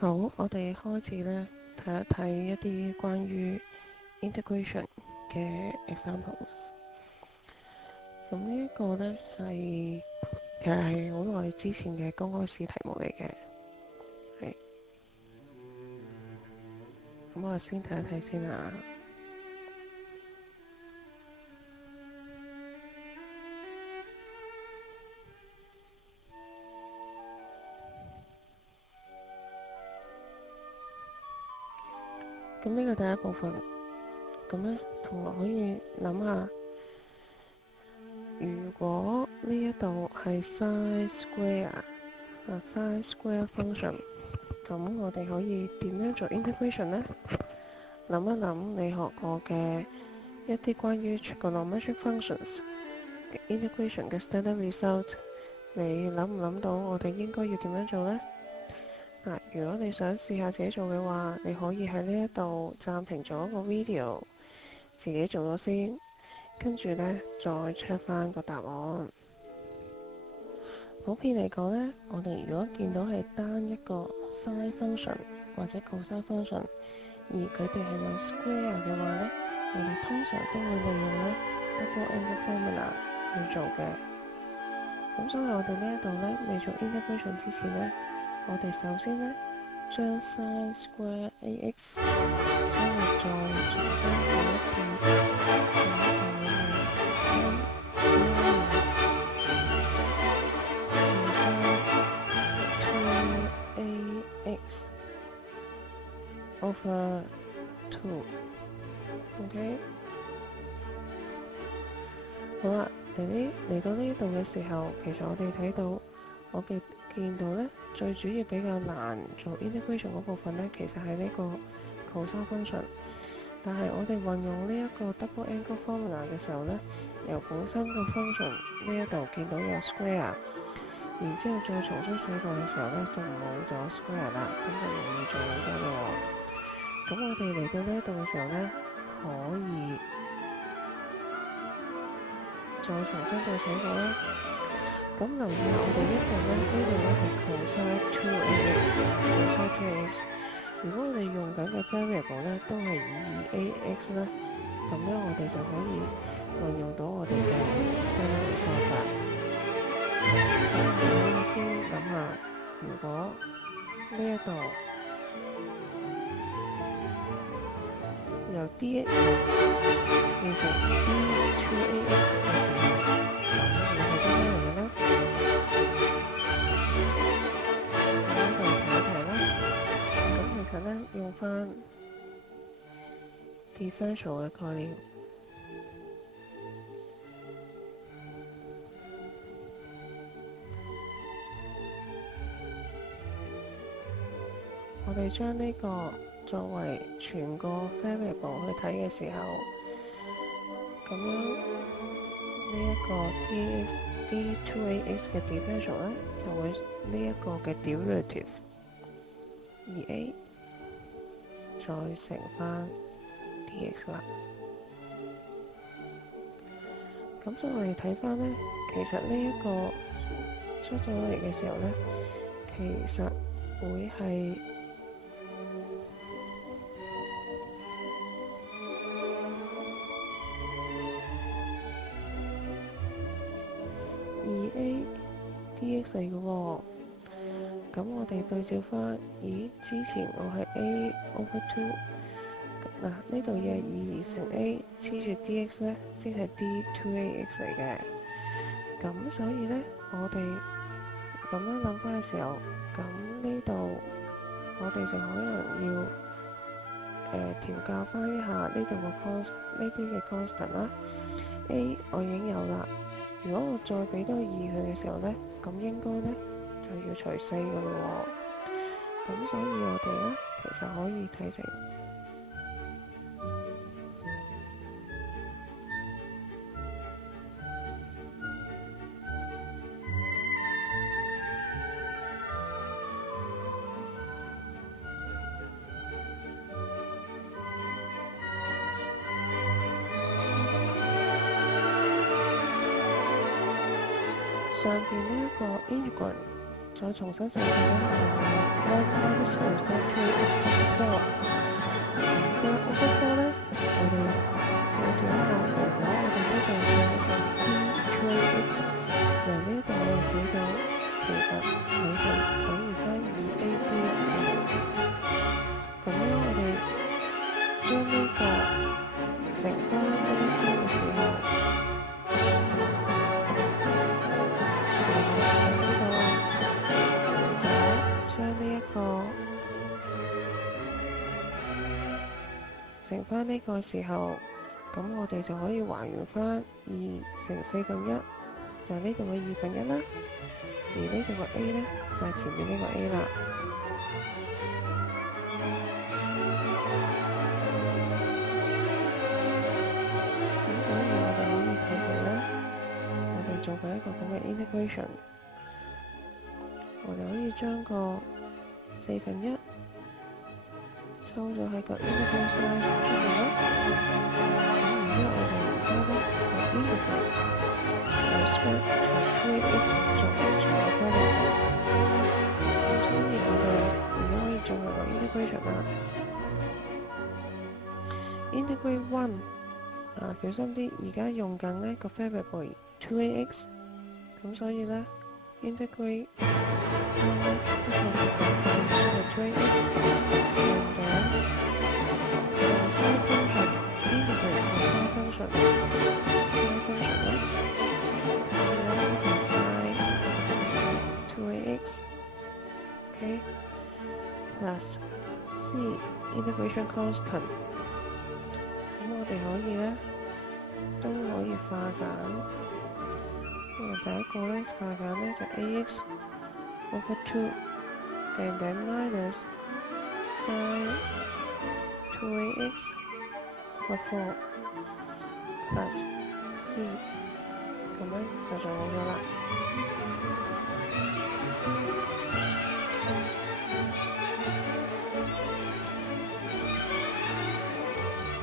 好，我哋開始呢，睇一睇一啲關於 integration 嘅 examples。咁呢一個呢，其實係好耐之前嘅公開試題目嚟嘅。係，咁我先睇一睇先啊。咁呢個第一部分，咁呢，同學可以諗下，如果呢一度係 sin square function，咁我哋可以點樣做 integration 呢？諗一諗你學過嘅一啲關於 trigonometric functions 嘅 integration 嘅 standard result，你諗唔諗到我哋應該要點樣做呢？嗱，如果你想試下自己做嘅話，你可以喺呢一度暫停咗個 video，自己做咗先，跟住呢再 check 翻個答案。普遍嚟講呢，我哋如果見到係單一個 sin function 或者 cosine function，而佢哋係有 square 嘅話呢，我哋通常都會利用呢 double angle formula 去做嘅。咁所以我哋呢一度呢，未做 integration 之前呢，我哋首先呢，將 sin square ax 將佢再重新試一次，咁就會係 n cosine 2ax over 2，OK？好啦，嚟到呢度嘅時候，其實我哋睇到，見到呢，最主要比較難做 integration 嗰部分呢，其實係呢個 cosine function。但係我哋運用呢一個 double angle formula 嘅時候呢，由本身個 function 呢一度見到有 square，然之後再重新寫過嘅時候呢，就冇咗 square 啦，咁就容易做好多咯。咁我哋嚟到呢一度嘅時候呢，可以再重新再寫過啦。咁留意下我哋一陣呢，呢度呢係 cosine 2ax。如果我哋用緊嘅 variable 呢都係以 ax 呢，咁樣我哋就可以運用到我哋嘅 standard result。咁我哋先諗下，如果呢一度由 dx 變成 d2ax 嘅時候，咁會係啲咩嚟嘅呢？咁呢度睇一睇啦。咁其實呢，用翻 differential 嘅概念，我哋將呢個作為全個 variable 去睇嘅時候，咁樣呢一個 d2ax 嘅 differential 呢，就會呢一個嘅 derivative 2a 再乘翻 dx 啦。咁所以我哋睇翻呢，其實呢一個出咗嚟嘅時候呢，其實會係2a dx 嚟嘅喎。咁我哋對照翻，咦？之前我係 a over 2，嗱呢度嘅2乘 a 黐住 dx 呢，先係 d2ax 嚟嘅。咁所以呢，我哋咁樣諗翻嘅時候，咁呢度我哋就可能要調校翻一下呢度個 const 呢啲嘅 constant 啦。a 我已經有啦，如果我再俾多2佢嘅時候呢，咁應該呢就要除4嘅咯喎。咁所以我哋呢，其實可以睇成上邊呢一個 integrand 再重新寫嘅呢，就係 1 minus cosine 2x over 4。咁嘅 over 4呢，我哋對照一下，如果我哋呢度做緊 b 3x， 由呢一度我哋睇到，其實佢係等於翻 2a dx 嘅。咁樣我哋將呢個乘翻呢一邊嘅時候，將呢一個乘翻呢個時候，咁我哋就可以還原翻2乘1/4，就係呢度嘅1/2啦。而呢度嘅 a 呢，就係前面呢個 a 啦。咁所以我哋可以睇成呢，我哋做緊一個咁嘅 integration， 我哋可以將個1/4抽咗喺個 integral size 出嚟啦。咁然之後我哋而家呢係 integrate respect to 3x 作為全部規律嘅。咁所以我哋而家可以進行個 integration 啦。integrate 1，小心啲，而家用緊呢個 variable 2ax， 咁所以呢 integrate 1呢的確係講緊 2ax。cosine function integrate cosine function sine function 啦，然後呢個 sine 2ax OK plus c integration constant。咁我哋可以呢都可以化簡，第一個呢化簡呢就 ax over 2 and then minus sine 2ax over 4 plus c， 咁呢就做好咗啦。